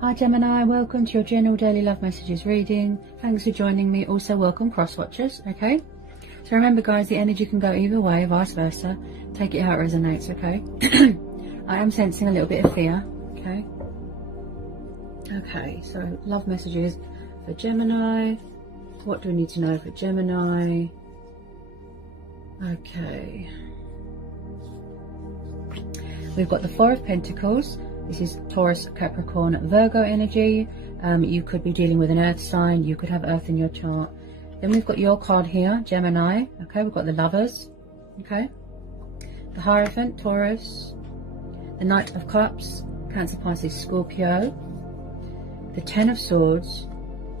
Hi Gemini, welcome to your general daily love messages reading. Thanks for joining me. Also welcome cross watchers, okay? So remember guys, the energy can go either way, vice versa. Take it how it resonates, okay? I am sensing a little bit of fear, okay? Okay, so love messages for Gemini. What do we need to know for Gemini? Okay. We've got the Four of Pentacles. This is Taurus, Capricorn, Virgo energy. You could be dealing with an earth sign. You could have earth in your chart. Then we've got your card here, Gemini. Okay, we've got the Lovers. Okay. The Hierophant, Taurus. The Knight of Cups, Cancer, Pisces, Scorpio. The Ten of Swords,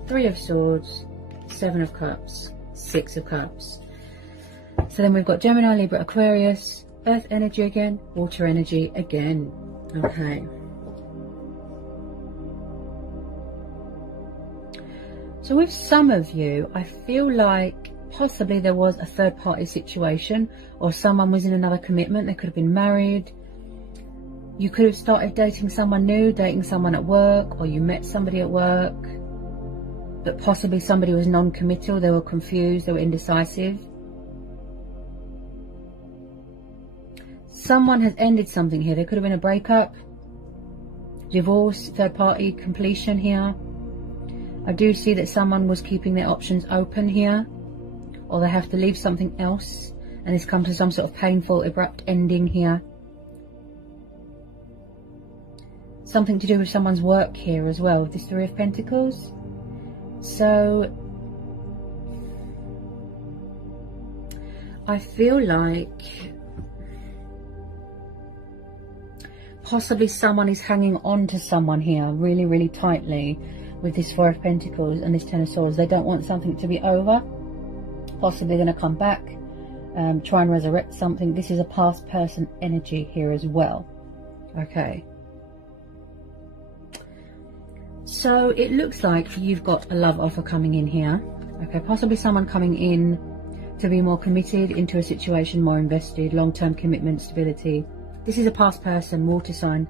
Three of Swords, Seven of Cups, Six of Cups. So then we've got Gemini, Libra, Aquarius, Earth energy again, water energy again. Okay. So with some of you, I feel like possibly there was a third party situation, or someone was in another commitment. They could have been married. You could have started dating someone new, dating someone at work, or you met somebody at work, but possibly somebody was non-committal. They were confused, they were indecisive. Someone has ended something here. There could have been a breakup, divorce, third party, completion here. I do see that someone was keeping their options open here, or they have to leave something else and it's come to some sort of painful, abrupt ending here. Something to do with someone's work here as well, this Three of Pentacles. So I feel like possibly someone is hanging on to someone here really, really tightly with this Four of Pentacles and this Ten of Swords. They don't want something to be over. Possibly going to come back, try and resurrect something. This is a past person energy here as well. Okay. So it looks like you've got a love offer coming in here. Okay, possibly someone coming in to be more committed into a situation, more invested, long-term commitment, stability. This is a past person, water sign,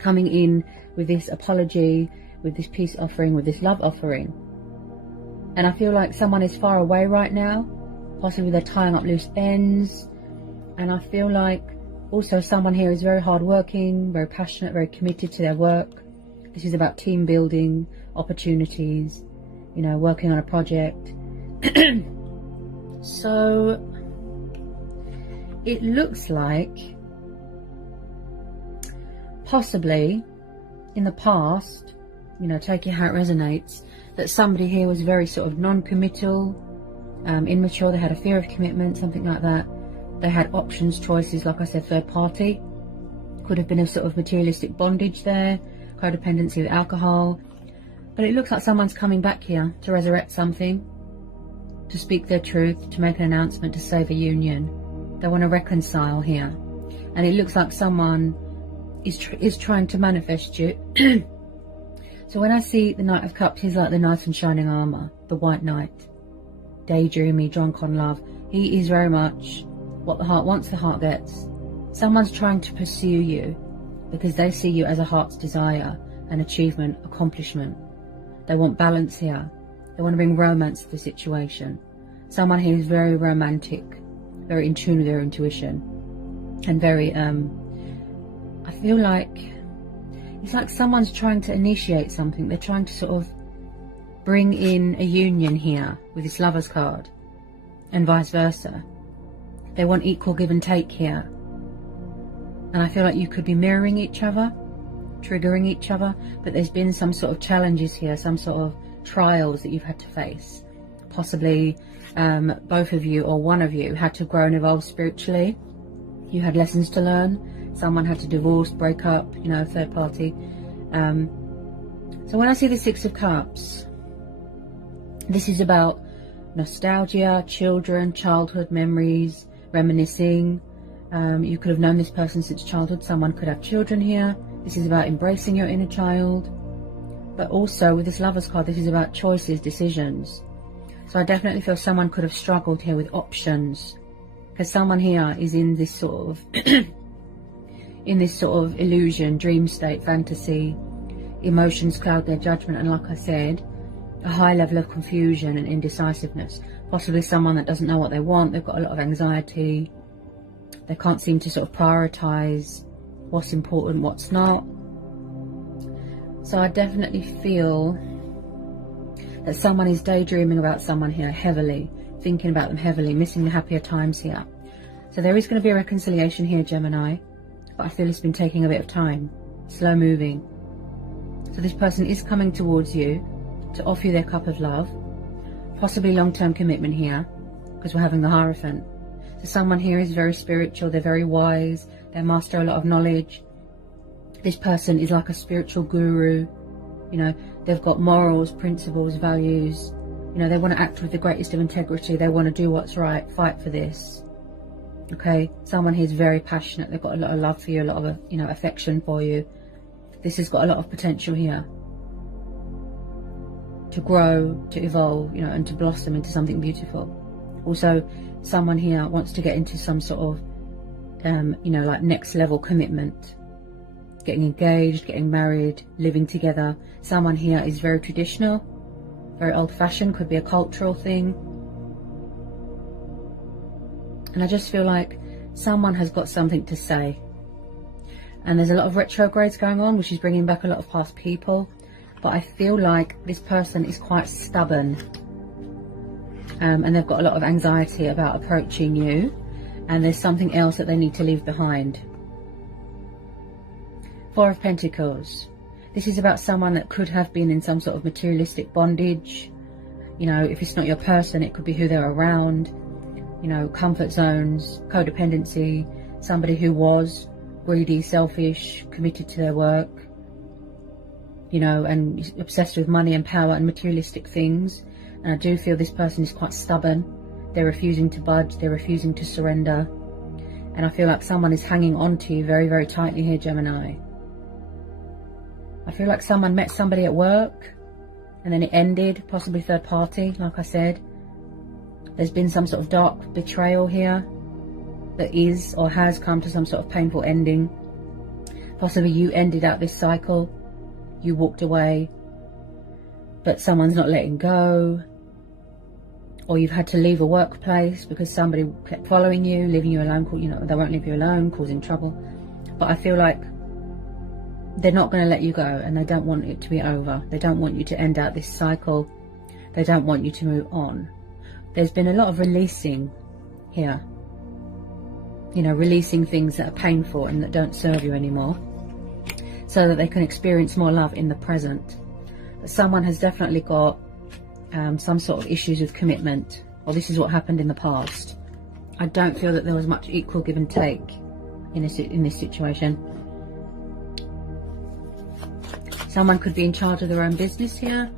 coming in with this apology, with this peace offering, with this love offering. And I feel like someone is far away right now. Possibly they're tying up loose ends. And I feel like also someone here is very hardworking, very passionate, very committed to their work. This is about team building, opportunities, you know, working on a project. So it looks like possibly in the past, you know, take it how it resonates, that somebody here was very sort of non-committal, immature. They had a fear of commitment, something like that. They had options, choices, like I said, third party. Could have been a sort of materialistic bondage there, codependency with alcohol. But it looks like someone's coming back here to resurrect something, to speak their truth, to make an announcement, to save a union. They want to reconcile here. And it looks like someone is trying to manifest you. So when I see the Knight of Cups, he's like the knight in shining armor, the white knight, daydreamy, drunk on love. He is very much what the heart wants, the heart gets. Someone's trying to pursue you because they see you as a heart's desire, an achievement, accomplishment. They want balance here. They want to bring romance to the situation. Someone here is very romantic, very in tune with their intuition, and very, I feel like it's like someone's trying to initiate something. They're trying to sort of bring in a union here with this Lover's card, and vice versa. They want equal give and take here. And I feel like you could be mirroring each other, triggering each other, but there's been some sort of challenges here, some sort of trials that you've had to face. Possibly both of you or one of you had to grow and evolve spiritually. You had lessons to learn. Someone had to divorce, break up, you know, third party. So when I see the Six of Cups, this is about nostalgia, children, childhood memories, reminiscing. You could have known this person since childhood. Someone could have children here. This is about embracing your inner child. But also with this Lover's card, this is about choices, decisions. So I definitely feel someone could have struggled here with options, because someone here is in this sort of in this sort of illusion, dream state, fantasy, emotions cloud their judgment, and like I said, a high level of confusion and indecisiveness. Possibly someone that doesn't know what they want. They've got a lot of anxiety. They can't seem to sort of prioritize what's important, what's not. So I definitely feel that someone is daydreaming about someone here heavily, thinking about them heavily, missing the happier times here. So there is going to be a reconciliation here, Gemini, but I feel it's been taking a bit of time, slow moving. So this person is coming towards you to offer you their cup of love, possibly long-term commitment here, because we're having the Hierophant. So someone here is very spiritual, they're very wise, they master a lot of knowledge. This person is like a spiritual guru, you know, they've got morals, principles, values, you know, they want to act with the greatest of integrity, they want to do what's right, fight for this. Okay, someone here is very passionate, they've got a lot of love for you, a lot of, you know, affection for you. This has got a lot of potential here to grow, to evolve, you know, and to blossom into something beautiful. Also, someone here wants to get into some sort of, you know, like next level commitment, getting engaged, getting married, living together. Someone here is very traditional, very old-fashioned, could be a cultural thing. And I just feel like someone has got something to say. And there's a lot of retrogrades going on, which is bringing back a lot of past people. But I feel like this person is quite stubborn. And they've got a lot of anxiety about approaching you. And there's something else that they need to leave behind. Four of Pentacles. This is about someone that could have been in some sort of materialistic bondage. You know, if it's not your person, it could be who they're around. You know, comfort zones, codependency, somebody who was greedy, selfish, committed to their work, you know, and obsessed with money and power and materialistic things. And I do feel this person is quite stubborn. They're refusing to budge, they're refusing to surrender. And I feel like someone is hanging on to you very, very tightly here, Gemini. I feel like someone met somebody at work and then it ended, possibly third party, like I said. There's been some sort of dark betrayal here that is or has come to some sort of painful ending. Possibly you ended out this cycle, you walked away, but someone's not letting go. Or you've had to leave a workplace because somebody kept following you, leaving you alone, you know, they won't leave you alone, causing trouble. But I feel like they're not going to let you go, and they don't want it to be over. They don't want you to end out this cycle. They don't want you to move on. There's been a lot of releasing here. You know, releasing things that are painful and that don't serve you anymore, so that they can experience more love in the present. But someone has definitely got some sort of issues with commitment, or this is what happened in the past. I don't feel that there was much equal give and take in this situation. Someone could be in charge of their own business here.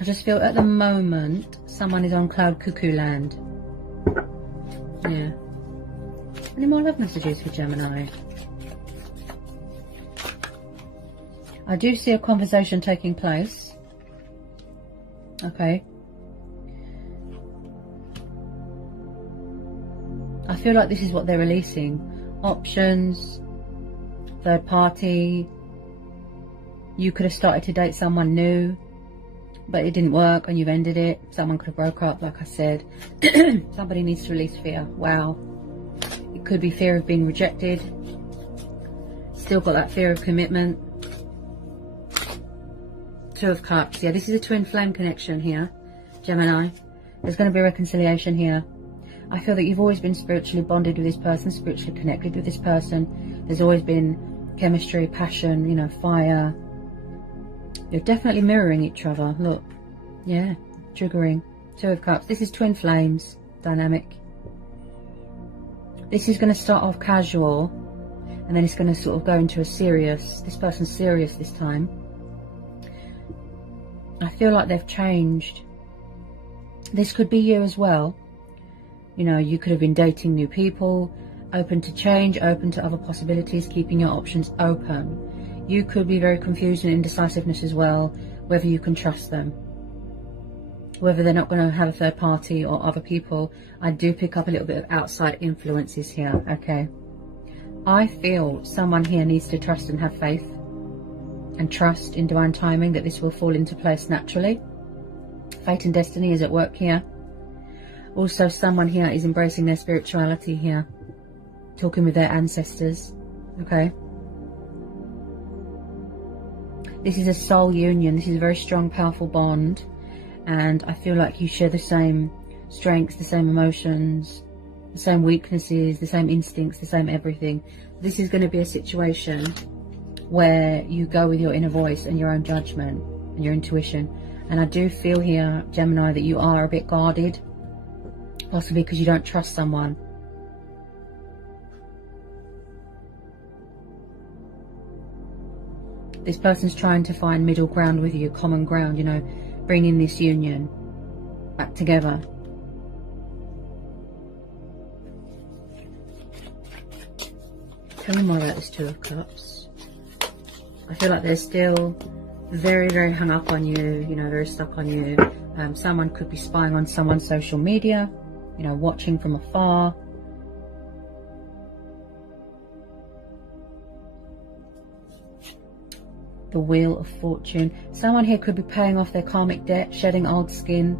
I just feel at the moment someone is on cloud cuckoo land. Yeah. Any more love messages for Gemini? I do see a conversation taking place. Okay. I feel like this is what they're releasing. Options, third party. You could have started to date someone new, but it didn't work and you've ended it. Someone could have broke up, like I said. Somebody needs to release fear. Wow. It could be fear of being rejected. Still got that fear of commitment. Two of Cups. Yeah, this is a twin flame connection here, Gemini. There's going to be reconciliation here. I feel that you've always been spiritually bonded with this person, spiritually connected with this person. There's always been chemistry, passion, you know, fire. You're definitely mirroring each other. Look. Yeah. Triggering. Two of Cups. This is twin flames dynamic. This is going to start off casual, and then it's going to sort of go into a serious. This person's serious this time. I feel like they've changed. This could be you as well. You know, you could have been dating new people, open to change, open to other possibilities, keeping your options open. You could be very confused and indecisiveness as well, whether you can trust them. whether they're not going to have a third party or other people, I do pick up a little bit of outside influences here, okay? I feel someone here needs to trust and have faith and trust in divine timing that this will fall into place naturally. Fate and destiny is at work here. Also, someone here is embracing their spirituality here, talking with their ancestors, okay? This is a soul union. This is a very strong, powerful bond. And I feel like you share the same strengths, the same emotions, the same weaknesses, the same instincts, the same everything. This is going to be a situation where you go with your inner voice and your own judgment and your intuition. And I do feel here, Gemini, that you are a bit guarded, possibly because you don't trust someone. This person's trying to find middle ground with you, common ground, you know, bringing this union back together. Tell me more about this Two of Cups. I feel like they're still very, very hung up on you, you know, very stuck on you. Someone could be spying on someone's social media, you know, watching from afar. The Wheel of Fortune. Someone here could be paying off their karmic debt, shedding old skin,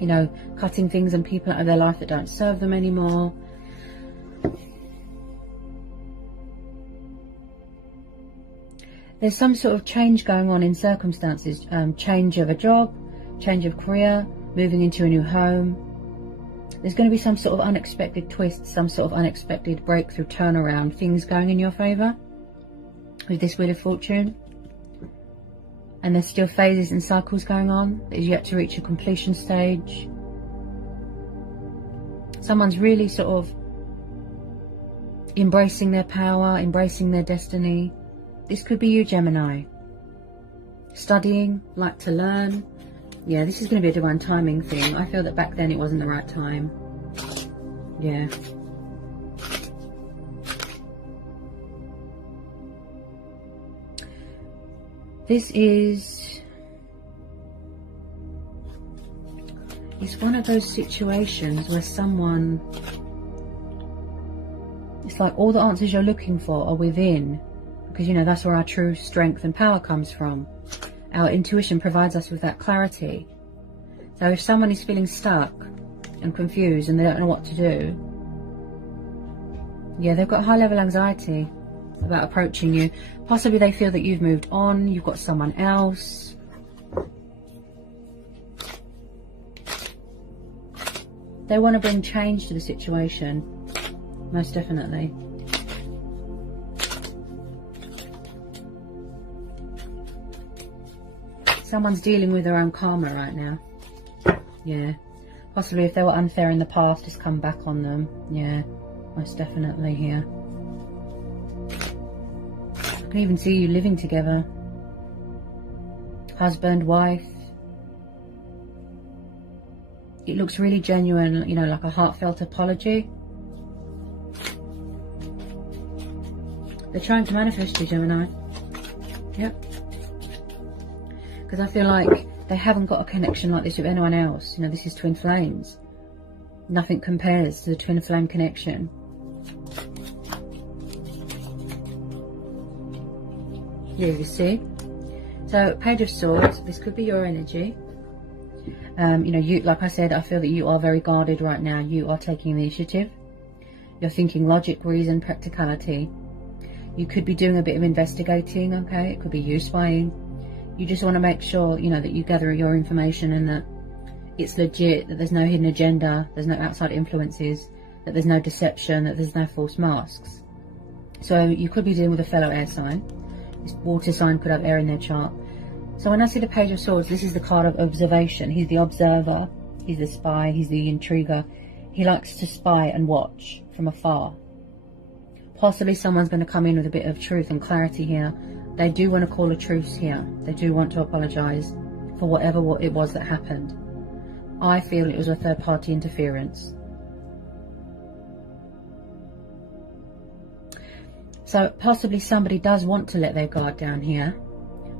you know, cutting things and people out of their life that don't serve them anymore. There's some sort of change going on in circumstances, change of a job, change of career, moving into a new home. There's going to be some sort of unexpected twist, some sort of unexpected breakthrough, turnaround, things going in your favour with this Wheel of Fortune. And there's still phases and cycles going on that is yet to reach a completion stage. Someone's really sort of embracing their power, embracing their destiny. This could be you, Gemini. Studying, like to learn. Yeah, this is going to be a divine timing thing. I feel that back then it wasn't the right time. Yeah. This is... it's one of those situations where someone... it's like all the answers you're looking for are within. Because, you know, that's where our true strength and power comes from. Our intuition provides us with that clarity. So if someone is feeling stuck and confused and they don't know what to do, yeah, they've got high level anxiety about approaching you. Possibly they feel that you've moved on, you've got someone else. They want to bring change to the situation, most definitely. Someone's dealing with their own karma right now. Yeah. Possibly if they were unfair in the past, it's come back on them. Yeah, most definitely here. I can even see you living together. Husband, wife. It looks really genuine, you know, like a heartfelt apology. They're trying to manifest you, Gemini. Yep. Because I feel like they haven't got a connection like this with anyone else. You know, this is twin flames. Nothing compares to the twin flame connection. Yeah, you see. So, Page of Swords. This could be your energy. You know, you, like I said, I feel that you are very guarded right now. You are taking the initiative. You're thinking logic, reason, practicality. You could be doing a bit of investigating, okay? It could be you spying. You just want to make sure, you know, that you gather your information and that it's legit, that there's no hidden agenda, there's no outside influences, that there's no deception, that there's no false masks. So you could be dealing with a fellow air sign. This water sign could have air in their chart. So when I see the Page of Swords, this is the card of observation. He's the observer, he's the spy, he's the intriguer. He likes to spy and watch from afar. Possibly someone's going to come in with a bit of truth and clarity here. They do want to call a truce here. They do want to apologise for whatever it was that happened. I feel it was a third party interference. So possibly somebody does want to let their guard down here,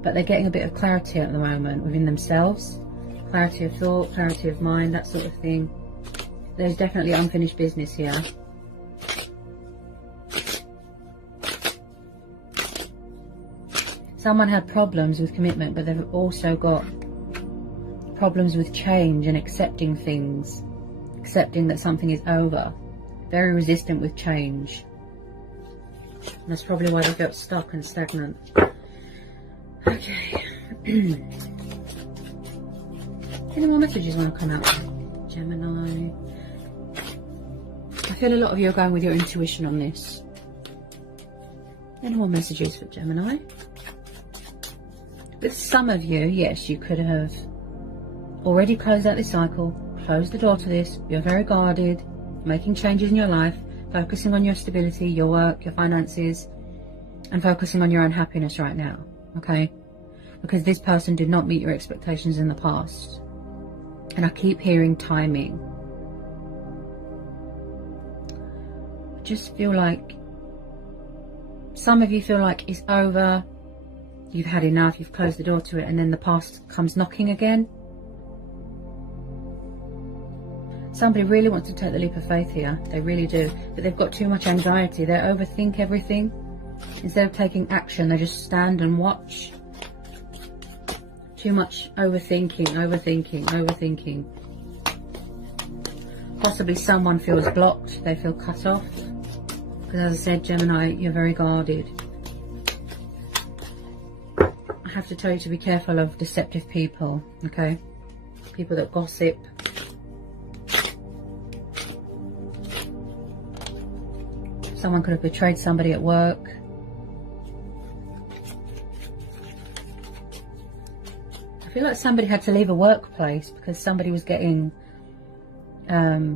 but they're getting a bit of clarity at the moment within themselves. clarity of thought, clarity of mind, that sort of thing. There's definitely unfinished business here. Someone had problems with commitment, but they've also got problems with change and accepting things. Accepting that something is over. Very resistant with change. And that's probably why they felt stuck and stagnant. Okay. Any more messages want to come out? Gemini. I feel a lot of you are going with your intuition on this. Any more messages for Gemini? With some of you, yes, you could have already closed out this cycle, closed the door to this. You're very guarded, making changes in your life, focusing on your stability, your work, your finances, and focusing on your own happiness right now, okay? Because this person did not meet your expectations in the past. And I keep hearing timing. I just feel like some of you feel like it's over, you've had enough, you've closed the door to it, and then the past comes knocking again. Somebody really wants to take the leap of faith here. They really do. But they've got too much anxiety. They overthink everything. Instead of taking action, they just stand and watch. Too much overthinking, overthinking, overthinking. Possibly someone feels blocked. They feel cut off. Because as I said, Gemini, you're very guarded. I have to tell you to be careful of deceptive people, okay? People that gossip. Someone could have betrayed somebody at work. I feel like somebody had to leave a workplace because somebody was getting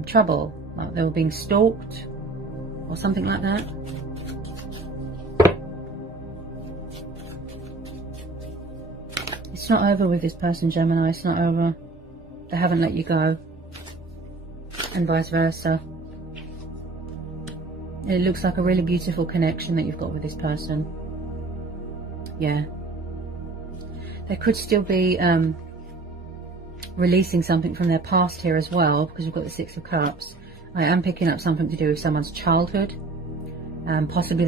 trouble. Like they were being stalked or something like that. It's not over with this person, Gemini. It's not over. They haven't let you go. And vice versa. It looks like a really beautiful connection that you've got with this person. Yeah. There could still be releasing something from their past here as well, because we've got the Six of Cups. I am picking up something to do with someone's childhood. Possibly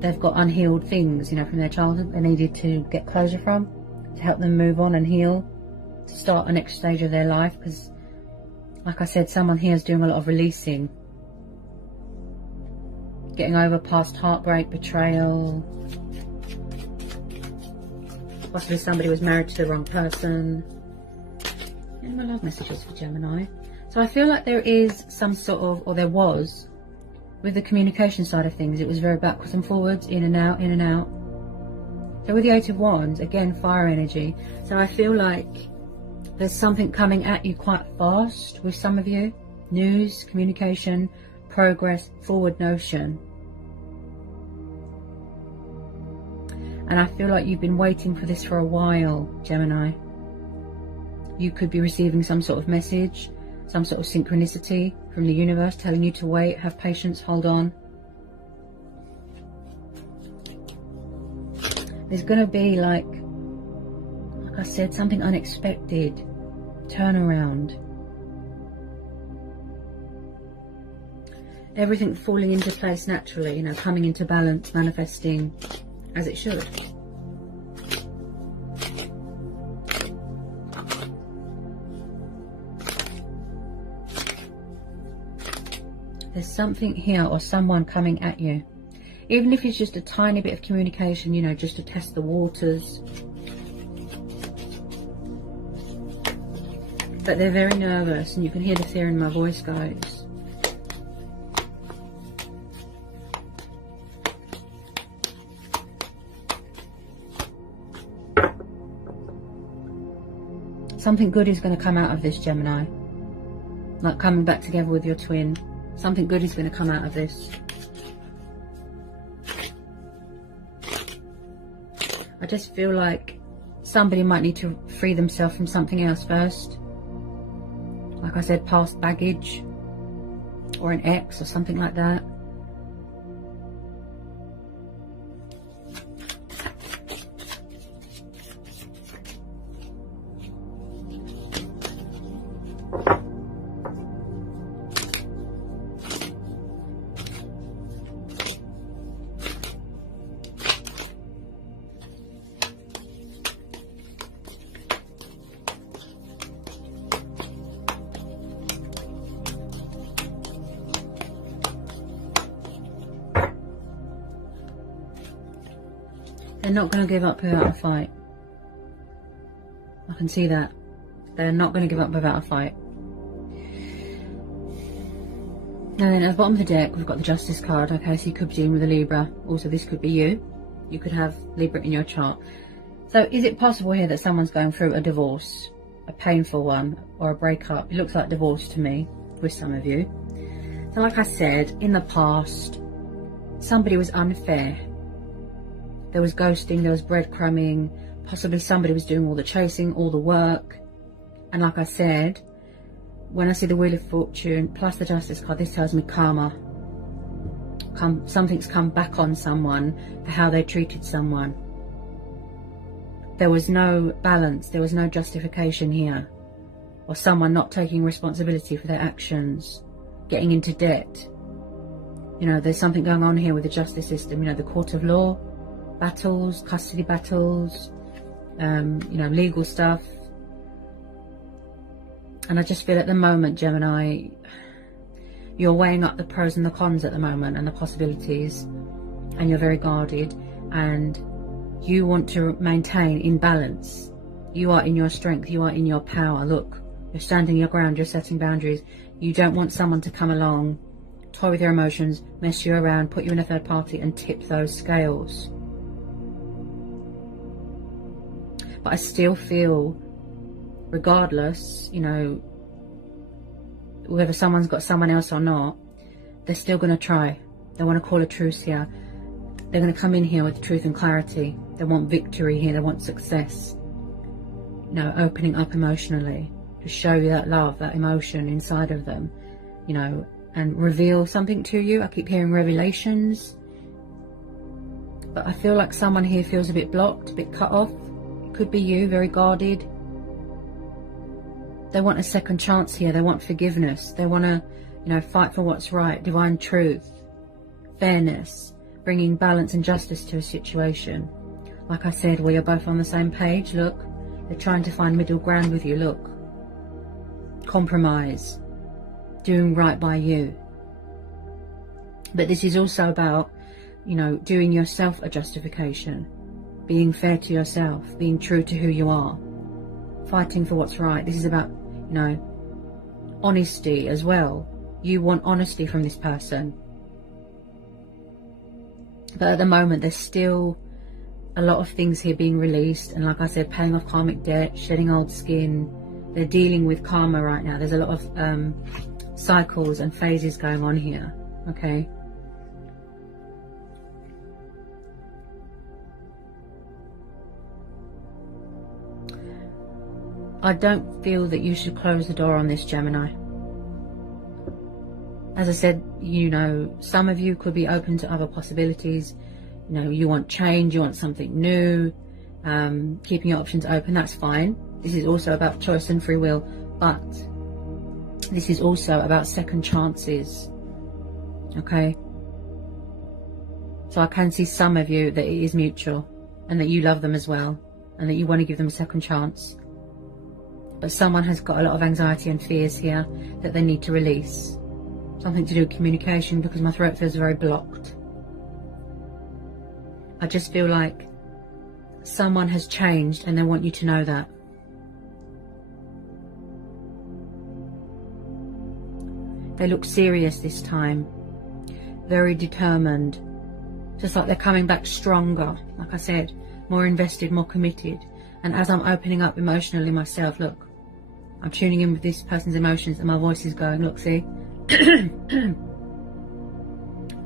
they've got unhealed things, you know, from their childhood they needed to get closure from, to help them move on and heal, to start a next stage of their life. Because, like I said, someone here is doing a lot of releasing. Getting over past heartbreak, betrayal. Possibly somebody was married to the wrong person. Any more love messages for Gemini? So I feel like there is some sort of, or there was, with the communication side of things, it was very backwards and forwards, in and out, in and out. So with the Eight of Wands, again, fire energy. So I feel like there's something coming at you quite fast with some of you. News, communication, progress, forward notion. And I feel like you've been waiting for this for a while, Gemini. You could be receiving some sort of message, some sort of synchronicity from the universe telling you to wait, have patience, hold on. There's going to be, like I said, something unexpected. Turnaround. Everything falling into place naturally, you know, coming into balance, manifesting as it should. There's something here or someone coming at you. Even if it's just a tiny bit of communication, you know, just to test the waters. But they're very nervous, and you can hear the fear in my voice, guys. Something good is going to come out of this, Gemini. Like coming back together with your twin. Something good is going to come out of this. I just feel like somebody might need to free themselves from something else first. Like I said, past baggage. Or an ex or something like that. They're not going to give up without a fight. I can see that. They're not going to give up without a fight. Now then, at the bottom of the deck, we've got the Justice card. Okay, so you could be dealing with a Libra. Also, this could be you. You could have Libra in your chart. So, is it possible here that someone's going through a divorce? A painful one, or a breakup? It looks like divorce to me, with some of you. So, like I said, in the past, somebody was unfair. There was ghosting, there was breadcrumbing. Possibly somebody was doing all the chasing, all the work. And like I said, when I see the Wheel of Fortune plus the Justice card, this tells me karma. Something's come back on someone for how they treated someone. There was no balance, there was no justification here. Or someone not taking responsibility for their actions, getting into debt. You know, there's something going on here with the justice system. You know, the court of law, battles, custody battles, you know, legal stuff. And I just feel at the moment, Gemini, you're weighing up the pros and the cons at the moment and the possibilities, and you're very guarded, and you want to maintain in balance. You are in your strength, you are in your power. Look, you're standing your ground, you're setting boundaries. You don't want someone to come along, toy with your emotions, mess you around, put you in a third party and tip those scales. But I still feel, regardless, you know, whether someone's got someone else or not, they're still going to try. They want to call a truce here. They're going to come in here with truth and clarity. They want victory here. They want success. You know, opening up emotionally to show you that love, that emotion inside of them, you know, and reveal something to you. I keep hearing revelations. But I feel like someone here feels a bit blocked, a bit cut off. It could be you, very guarded. They want a second chance here. They want forgiveness. They want to, you know, fight for what's right, divine truth, fairness, bringing balance and justice to a situation. Like I said, we are both on the same page. Look, they're trying to find middle ground with you. Look, compromise, doing right by you. But this is also about, you know, doing yourself a justification, being fair to yourself, being true to who you are, fighting for what's right. This is about, you know, honesty as well. You want honesty from this person. But at the moment, there's still a lot of things here being released. And like I said, paying off karmic debt, shedding old skin. They're dealing with karma right now. There's a lot of cycles and phases going on here. Okay. I don't feel that you should close the door on this, Gemini. As I said, you know, some of you could be open to other possibilities. You know, you want change, you want something new, keeping your options open, that's fine. This is also about choice and free will, but this is also about second chances, okay? So I can see some of you that it is mutual, and that you love them as well, and that you want to give them a second chance. But someone has got a lot of anxiety and fears here that they need to release. Something to do with communication, because my throat feels very blocked. I just feel like someone has changed and they want you to know that. They look serious this time. Very determined. Just like they're coming back stronger. Like I said, more invested, more committed. And as I'm opening up emotionally myself, look, I'm tuning in with this person's emotions and my voice is going, look, see?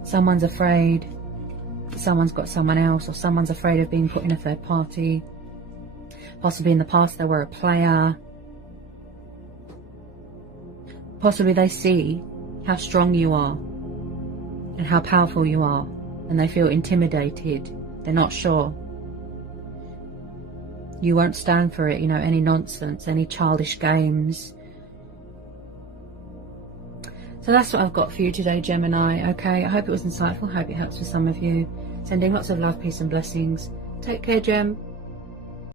Someone's afraid. Someone's got someone else, or someone's afraid of being put in a third party. Possibly in the past they were a player. Possibly they see how strong you are and how powerful you are, and they feel intimidated. They're not sure. You won't stand for it, you know, any nonsense, any childish games. So that's what I've got for you today, Gemini, okay? I hope it was insightful. I hope it helps for some of you. Sending lots of love, peace and blessings. Take care, Gem.